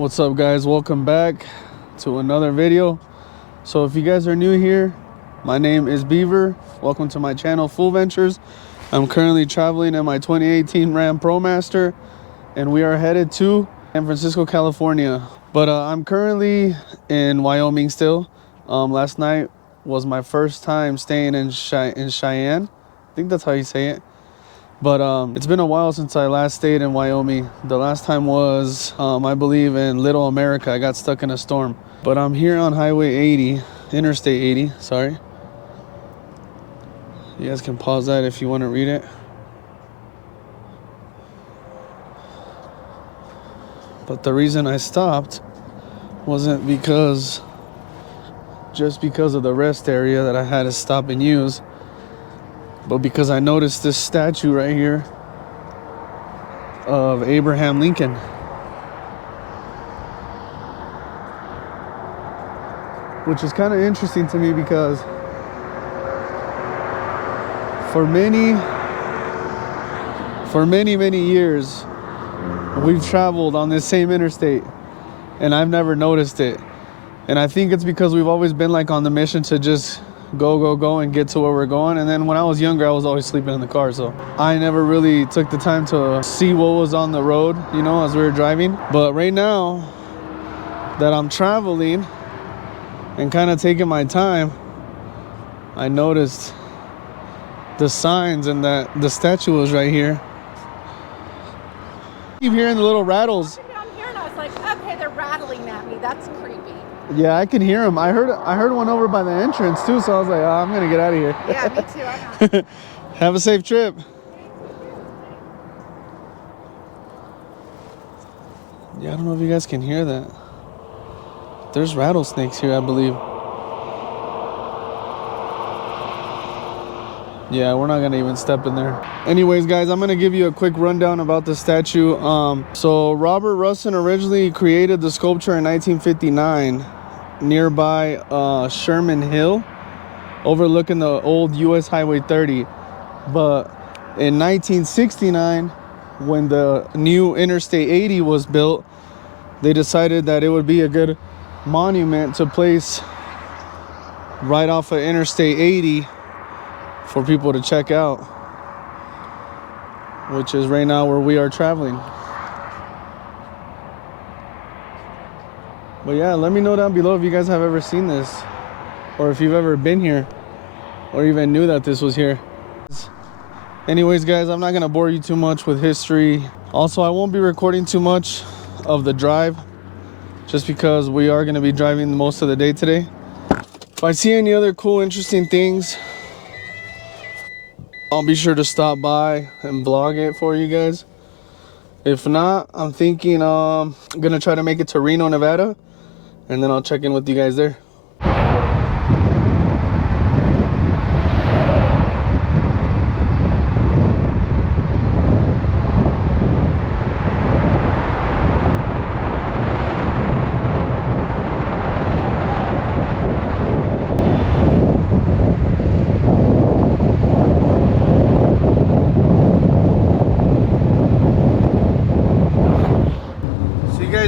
What's up, guys? Welcome back to another video. So if you guys are new here, my name is Beaver. Welcome to my channel, Full Ventures. I'm currently traveling in my 2018 Ram ProMaster, and we are headed to San Francisco, California. But I'm currently in Wyoming still. Last night was my first time staying in Cheyenne. I think that's how you say it. But it's been a while since I last stayed in Wyoming. The last time was, I believe, in Little America. I got stuck in a storm. But I'm here on Highway 80, Interstate 80, sorry. You guys can pause that if you want to read it. But the reason I stopped wasn't just because of the rest area that I had to stop and use, but because I noticed this statue right here of Abraham Lincoln. Which is kind of interesting to me because for many years we've traveled on this same interstate and I've never noticed it. And I think it's because we've always been like on the mission to just go and get to where we're going. And then when I was younger, I was always sleeping in the car, so I never really took the time to see what was on the road, you know, as we were driving. But right now that I'm traveling and kind of taking my time, I noticed the signs and that the statue was right here. I keep hearing the little rattles. Down here, and I was like, okay, they're rattling at me. That's creepy. Yeah, I can hear them. I heard one over by the entrance too, so I was like, oh, I'm gonna get out of here. Yeah, me too. I know. Have a safe trip. Yeah, I don't know if you guys can hear that. There's rattlesnakes here, I believe. Yeah, we're not gonna even step in there. Anyways, guys, I'm gonna give you a quick rundown about the statue. So Robert Russin originally created the sculpture in 1959 nearby Sherman Hill, overlooking the old US Highway 30. But in 1969, when the new Interstate 80 was built, they decided that it would be a good monument to place right off of Interstate 80 for people to check out, which is right now where we are traveling. But yeah, let me know down below if you guys have ever seen this, or if you've ever been here, or even knew that this was here. Anyways, guys, I'm not gonna bore you too much with history. Also, I won't be recording too much of the drive, just because we are gonna be driving most of the day today. If I see any other cool, interesting things, I'll be sure to stop by and vlog it for you guys. If not, I'm thinking I'm gonna try to make it to Reno, Nevada, and then I'll check in with you guys there.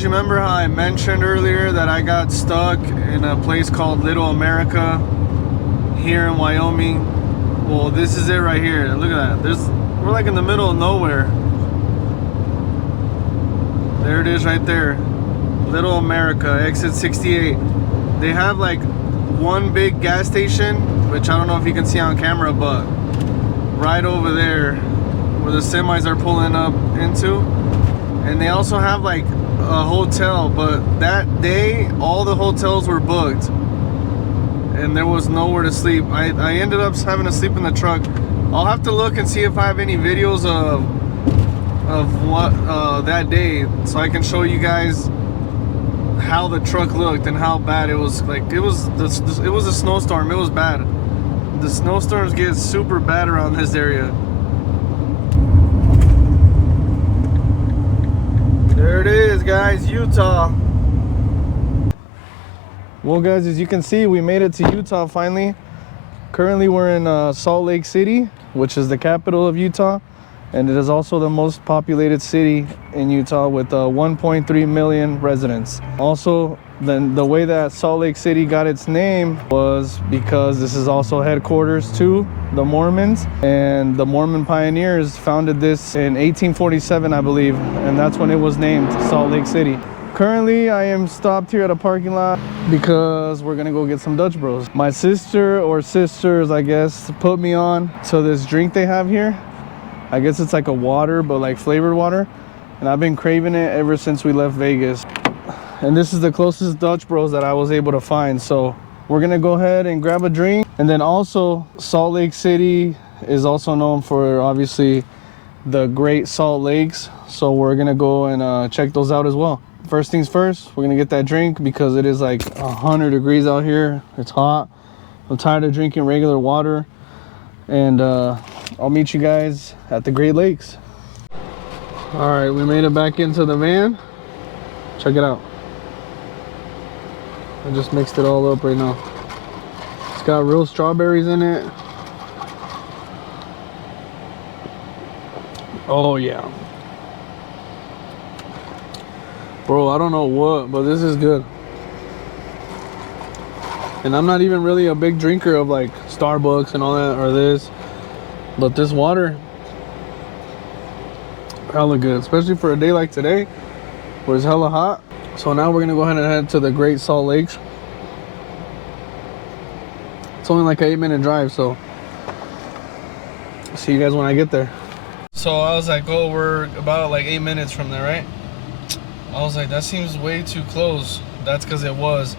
You remember how I mentioned earlier that I got stuck in a place called Little America here in Wyoming? Well, this is it right here. Look at that. We're like in the middle of nowhere. There it is right there. Little America, exit 68. They have like one big gas station, which I don't know if you can see on camera, but right over there where the semis are pulling up into. And they also have like a hotel, but that day all the hotels were booked and there was nowhere to sleep. I ended up having to sleep in the truck. I'll have to look and see if I have any videos of what that day, so I can show you guys how the truck looked and how bad it was. Like it was a snowstorm. It was bad. The snowstorms get super bad around this area. There it is, guys, Utah. Well, guys, as you can see, we made it to Utah finally. Currently, we're in Salt Lake City, which is the capital of Utah. And it is also the most populated city in Utah with 1.3 million residents. Also, then the way that Salt Lake City got its name was because this is also headquarters to the Mormons, and the Mormon pioneers founded this in 1847, I believe, and that's when it was named Salt Lake City. Currently, I am stopped here at a parking lot because we're gonna go get some Dutch Bros. My sister, or sisters, I guess, put me on to this drink they have here. I guess it's like a water, but like flavored water, and I've been craving it ever since we left Vegas. And this is the closest Dutch Bros that I was able to find, so we're gonna go ahead and grab a drink. And then also, Salt Lake City is also known for obviously the Great Salt Lakes, so we're gonna go and check those out as well. First things first, we're gonna get that drink because it is like 100 degrees out here. It's hot. I'm tired of drinking regular water, and I'll meet you guys at the Great Lakes. All right, we made it back into the van. Check it out. I just mixed it all up right now. It's got real strawberries in it. Oh yeah. Bro, I don't know what, but this is good. And I'm not even really a big drinker of like Starbucks and all that, or this. But this water, hella good, especially for a day like today where it's hella hot. So now we're gonna go ahead and head to the Great Salt Lakes. It's only like an 8-minute drive, so see you guys when I get there. So I was like, oh, we're about like 8 minutes from there, right? I was like, that seems way too close. That's because it was.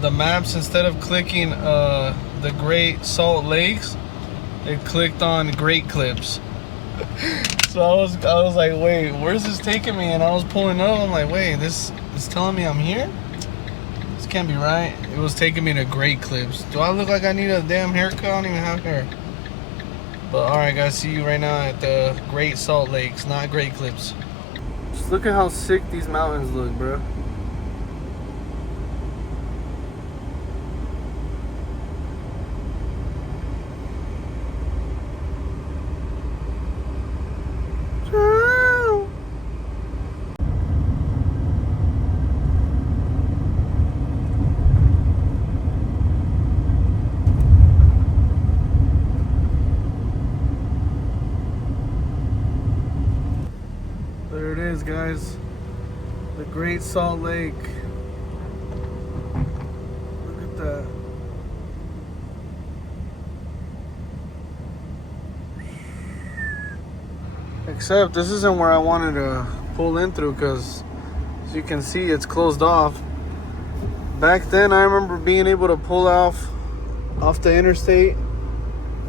The maps, instead of clicking the Great Salt Lakes, it clicked on Great Clips. So I was like, wait, where's this taking me? And I was pulling up. I'm like, wait, this is telling me I'm here? This can't be right. It was taking me to Great Clips. Do I look like I need a damn haircut? I don't even have hair. But alright guys, see you right now at the Great Salt Lakes, not Great Clips. Just look at how sick these mountains look, bro. There it is, guys. The Great Salt Lake. Look at that. Except this isn't where I wanted to pull in through, because as you can see, it's closed off. Back then, I remember being able to pull off the interstate,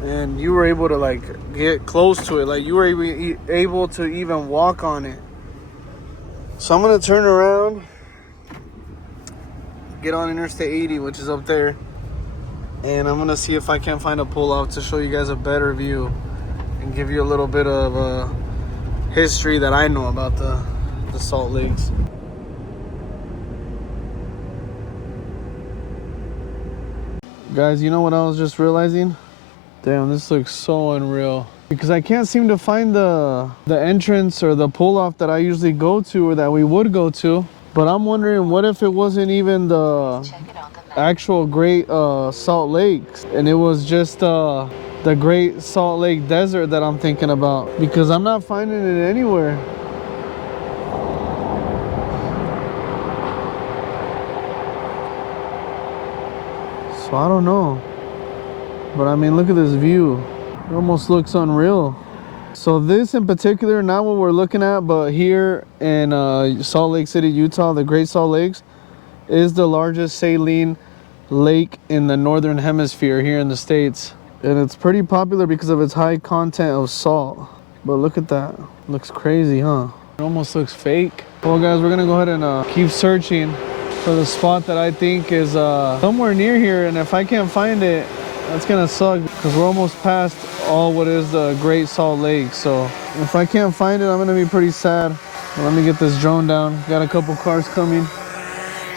and you were able to like get close to it, like you were able to even walk on it. So I'm gonna turn around, get on Interstate 80, which is up there, and I'm gonna see if I can't find a pull-off to show you guys a better view and give you a little bit of history that I know about the Salt Lakes. Guys, you know what I was just realizing? Damn, this looks so unreal. Because I can't seem to find the entrance or the pull-off that I usually go to, or that we would go to. But I'm wondering, what if it wasn't even the actual Great Salt Lakes, and it was just the Great Salt Lake Desert that I'm thinking about? Because I'm not finding it anywhere. So I don't know. But I mean, look at this view. It almost looks unreal. So this in particular, not what we're looking at, but here in Salt Lake City, Utah, the Great Salt Lakes is the largest saline lake in the northern hemisphere here in the States. And it's pretty popular because of its high content of salt. But look at that. Looks crazy, huh? It almost looks fake. Well guys, we're gonna go ahead and keep searching for the spot that I think is somewhere near here. And if I can't find it, that's gonna suck, because we're almost past all what is the Great Salt Lake. So if I can't find it, I'm gonna be pretty sad. Let me get this drone down. Got a couple cars coming.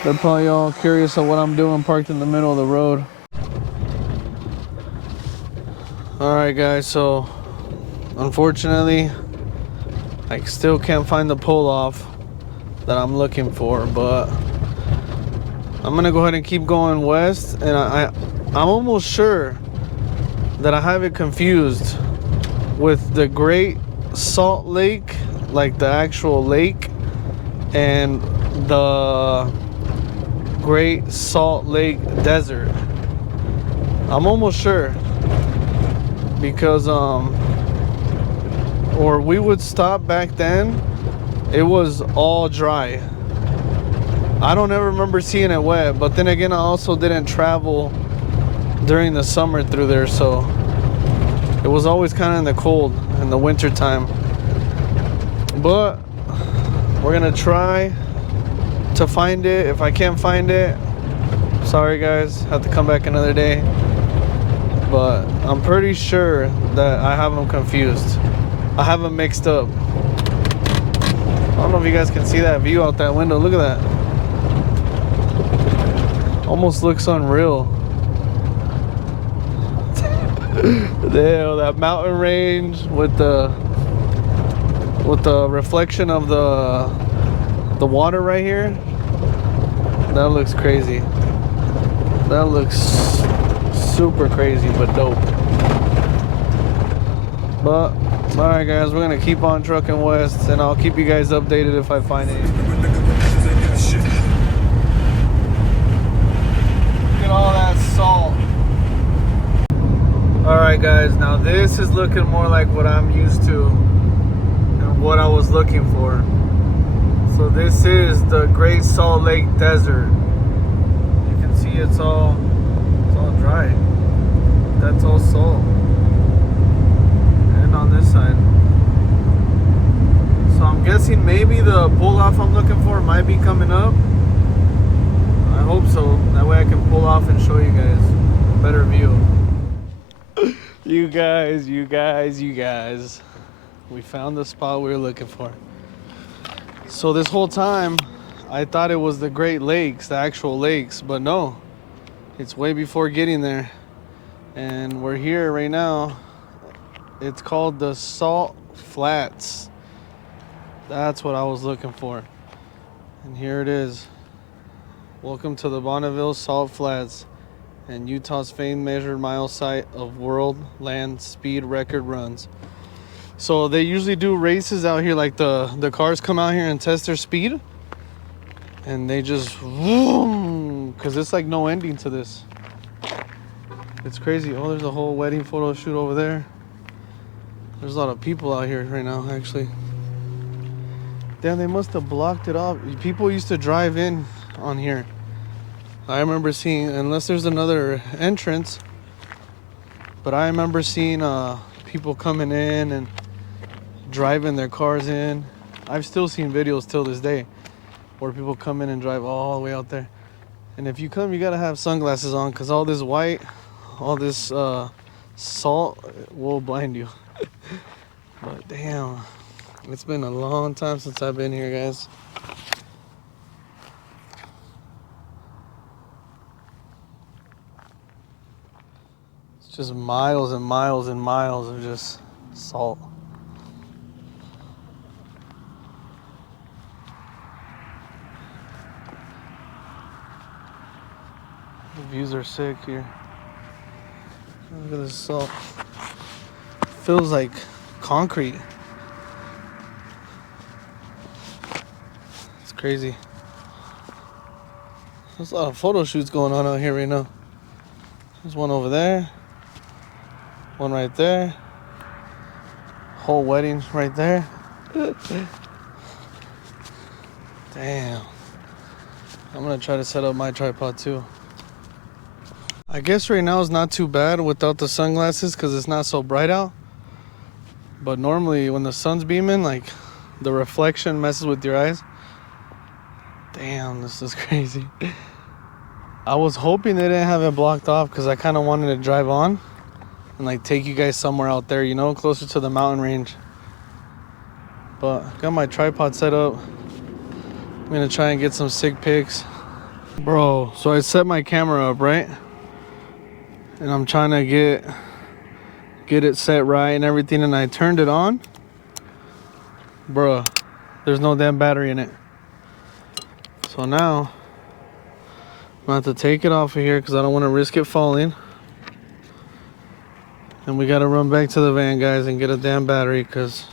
They're probably all curious of what I'm doing parked in the middle of the road. All right guys, so unfortunately, I still can't find the pull off that I'm looking for, but I'm gonna go ahead and keep going west. And I'm almost sure that I have it confused with the Great Salt Lake, like the actual lake, and the Great Salt Lake Desert. I'm almost sure, because or we would stop back then, it was all dry. I don't ever remember seeing it wet, but then again, I also didn't travel during the summer through there, so it was always kind of in the cold in the winter time. But we're gonna try to find it. If I can't find it, sorry guys, have to come back another day. But I'm pretty sure that I have them confused. I have them mixed up. I don't know if you guys can see that view out that window. Look at that. Almost looks unreal. Damn, that mountain range with the reflection of the water right here. That looks crazy. That looks super crazy, but dope. But alright guys, we're gonna keep on trucking west, and I'll keep you guys updated if I find it. Look at all that salt. Alright guys, now this is looking more like what I'm used to and what I was looking for. So this is the Great Salt Lake Desert. You can see it's all dry. That's all salt. And on this side. So I'm guessing maybe the pull off I'm looking for might be coming up. I hope so. That way I can pull off and show you guys a better view. You guys. We found the spot we were looking for. So this whole time, I thought it was the Great Lakes, the actual lakes, but no. It's way before getting there. And we're here right now. It's called the Salt Flats. That's what I was looking for. And here it is. Welcome to the Bonneville Salt Flats and Utah's famed measured mile site of world land speed record runs. So they usually do races out here, like the cars come out here and test their speed, and they just vroom, because it's like no ending to this. It's crazy. Oh, there's a whole wedding photo shoot over there. There's a lot of people out here right now, actually. Damn, they must have blocked it off. People used to drive in on here. I remember seeing, unless there's another entrance, but I remember seeing people coming in and driving their cars in. I've still seen videos till this day where people come in and drive all the way out there. And if you come, you gotta have sunglasses on, because all this white, all this salt will blind you. But damn, it's been a long time since I've been here, guys. It's just miles and miles and miles of just salt. The views are sick here. Look at this salt. Feels like concrete. It's crazy. There's a lot of photo shoots going on out here right now. There's one over there. One right there. Whole wedding right there. Damn. I'm gonna try to set up my tripod too. I guess right now is not too bad without the sunglasses because it's not so bright out. But normally when the sun's beaming, like the reflection messes with your eyes. Damn, this is crazy. I was hoping they didn't have it blocked off because I kind of wanted to drive on and like take you guys somewhere out there, you know, closer to the mountain range. But got my tripod set up. I'm gonna try and get some sick pics. Bro, so I set my camera up, right? And I'm trying to get get it set right and everything, and I turned it on. Bruh, there's no damn battery in it. So now I'm gonna have to take it off of here because I don't want to risk it falling. And we gotta run back to the van, guys, and get a damn battery because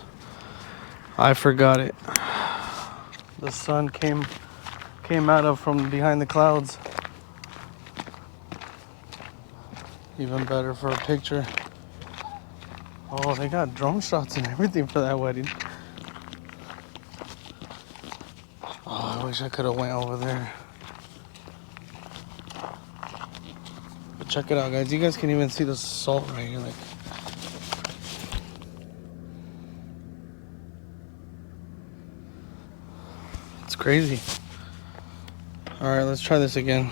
I forgot it. The sun came out of from behind the clouds. Even better for a picture. Oh, they got drone shots and everything for that wedding. Oh, I wish I could have went over there. But check it out, guys. You guys can even see the salt right here. Like, it's crazy. All right, let's try this again.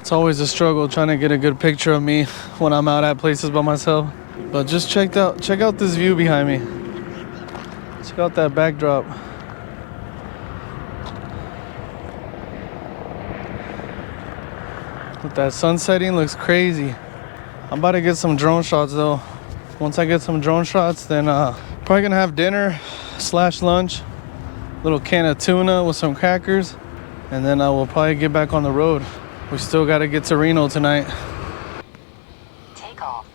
It's always a struggle trying to get a good picture of me when I'm out at places by myself. But just check out this view behind me. Check out that backdrop. With that sun setting, looks crazy. I'm about to get some drone shots though. Once I get some drone shots, then probably gonna have dinner / lunch. Little can of tuna with some crackers, and then I will probably get back on the road. We still gotta get to Reno tonight. Take off.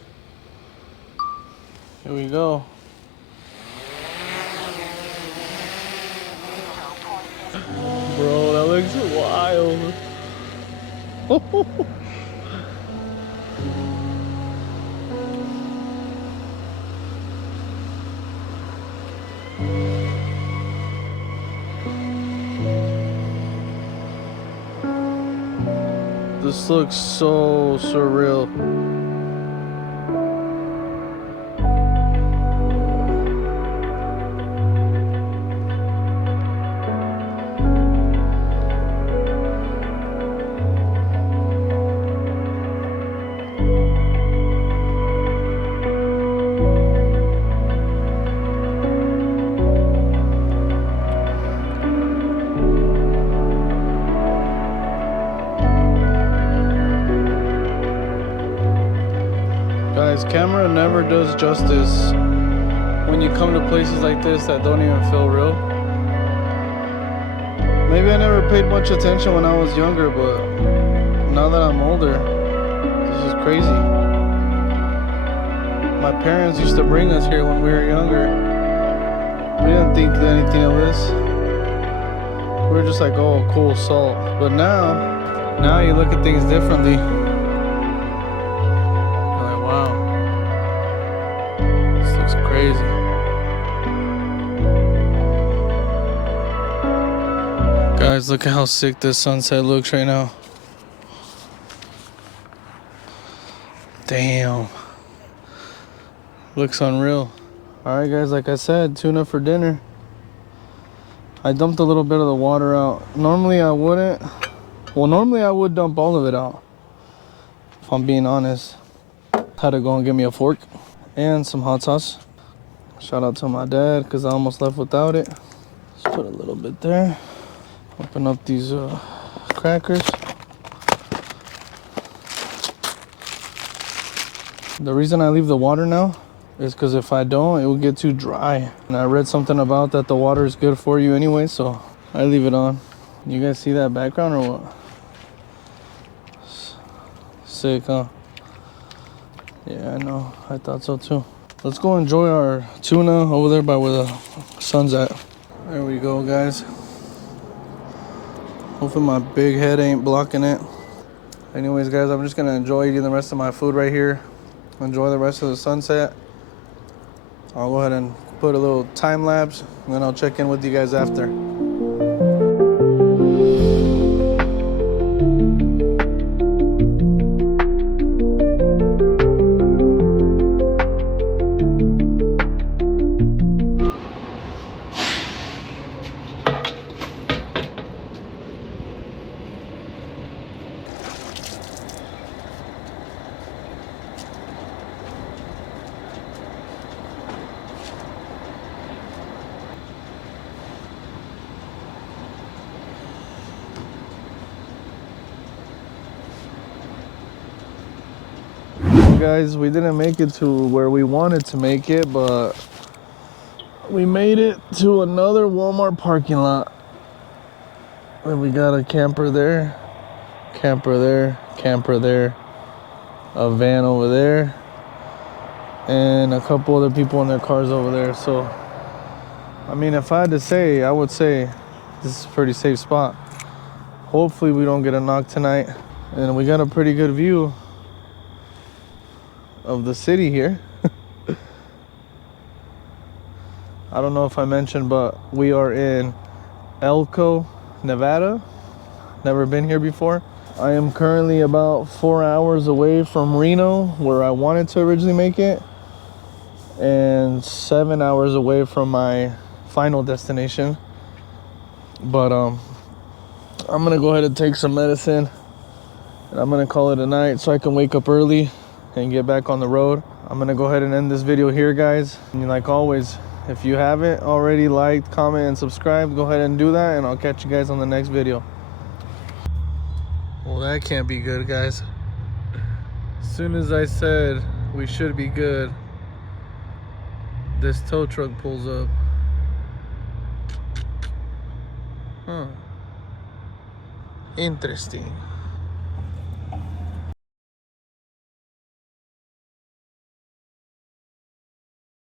Here we go. Bro, that looks wild. This looks so surreal. Guys, camera never does justice when you come to places like this that don't even feel real. Maybe I never paid much attention when I was younger, but now that I'm older, this is crazy. My parents used to bring us here when we were younger. We didn't think anything of this. We were just like, oh, cool, salt. But now you look at things differently. Wow, this looks crazy. Guys, look at how sick this sunset looks right now. Damn. Looks unreal. Alright guys, like I said, tuna for dinner. I dumped a little bit of the water out. Normally I wouldn't. Well, normally I would dump all of it out, if I'm being honest. Had to go and get me a fork and some hot sauce. Shout out to my dad because I almost left without it. Let's put a little bit there. Open up these crackers. The reason I leave the water now is because if I don't, it will get too dry. And I read something about that the water is good for you anyway, so I leave it on. You guys see that background or what? Sick, huh? Yeah, I know. I thought so too. Let's go enjoy our tuna over there by where the sun's at. There we go, guys. Hopefully my big head ain't blocking it. Anyways, guys, I'm just gonna enjoy eating the rest of my food right here. Enjoy the rest of the sunset. I'll go ahead and put a little time lapse, and then I'll check in with you guys after. guys. We didn't make it to where we wanted to make it, but we made it to another Walmart parking lot. And we got a camper there, camper there, camper there, a van over there, and a couple other people in their cars over there. So, I mean, if I had to say, I would say this is a pretty safe spot. Hopefully we don't get a knock tonight. And we got a pretty good view of the city here. I don't know if I mentioned, but we are in Elko, Nevada. Never been here before. I am currently about 4 hours away from Reno, where I wanted to originally make it, and 7 hours away from my final destination. But I'm gonna go ahead and take some medicine, and I'm gonna call it a night so I can wake up early and get back on the road. I'm gonna go ahead and end this video here, guys. And like always, if you haven't already liked, comment, and subscribe, go ahead and do that, and I'll catch you guys on the next video. Well, that can't be good, guys. As soon as I said we should be good, this tow truck pulls up. Huh. Interesting.